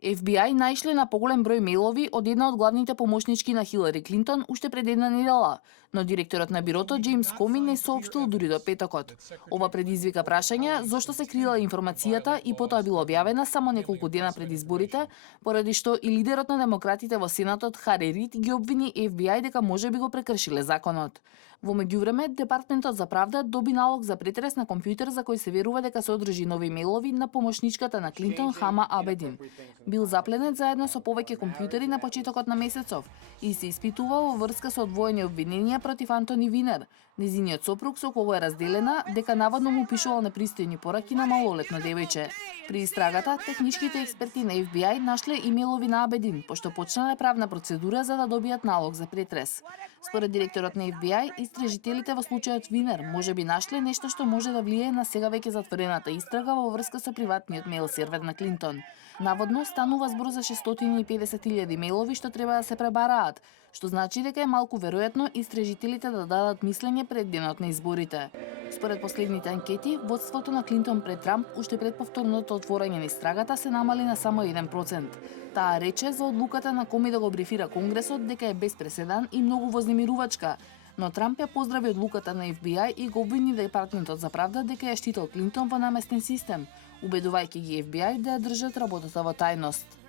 FBI најшле на поголем број мејлови од една од главните помошнички на Хилари Клинтон уште пред една недела, но директорот на бирото Џејмс Коми не соопштил дури до петокот. Ова предизвика прашања зошто се крила информацијата и потоа била објавена само неколку дена пред изборите, поради што и лидерот на демократите во Сенатот Хари Рид ги обвини FBI дека можеби го прекршиле законот. Во меѓувреме, Департментот за правда доби налог за претрес на компјутер за кој се верува дека се одржи нови мејлови на помошничката на Клинтон Хама Абедин. Бил запленет заедно со повеќе компјутери на почетокот на месецов и се испитува во врска со одвоени обвиненија против Антони Винер, незиниот сопруг со кого е разделена дека наводно му пишувал непристојни пораки на малолетно девојче. При истрагата, техничките експерти на FBI нашле имејлови на Абедин, пошто почнале правна процедура за да добијат налог за претрес. Според директорот на FBI, истражителите во случајот Винер можеби нашле нешто што може да влијае на сега веќе затворената истрага во врска со приватниот мејл сервер на Клинтон. Наводно станува збор за 650.000 мејлови што треба да се пребараат, што значи дека е малку веројатно истражителите да дадат мислење пред денот на изборите. Според последните анкети, водството на Клинтон пред Трамп уште пред повторното отворање на истрагата се намали на само 1%. Таа рече за одлуката на Коми да го брифира Конгресот дека е без преседан и многу вознемирувачка, но Трамп ја поздрави одлуката на FBI и го обвини Департментот за правда дека ја штител Клинтон во наместен систем, убедувајќи ги FBI да ја држат работата во тајност.